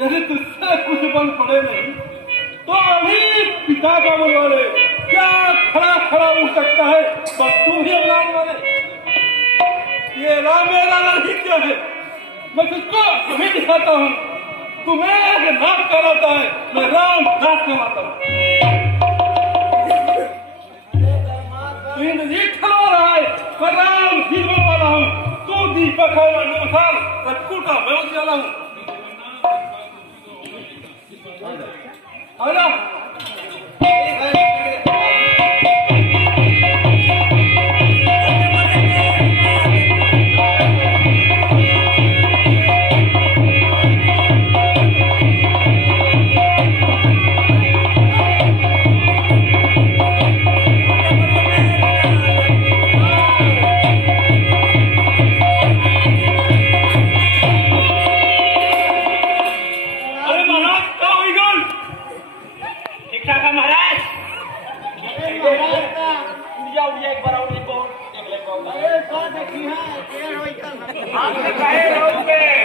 यदि तुझसे कुछ बल पड़े नहीं तो अभी पिता का बुलवा ले। क्या खड़ा खड़ा उठ सकता है, बस तू ही अपना वाले। ये राम मेरा लड़की क्या है, मैं तुझको अभी दिखाता हूँ। तुम्हें नाक कहलाता है, मैं राम नाक कहलाता हूँ। इंद्रजीत खड़ा रहा है, मैं राम हिलने वाला हूँ। तू दीपक है, मैं नौसाल रक्कुल का मैं उजाला हूँ। आजा आपने कहे रहोगे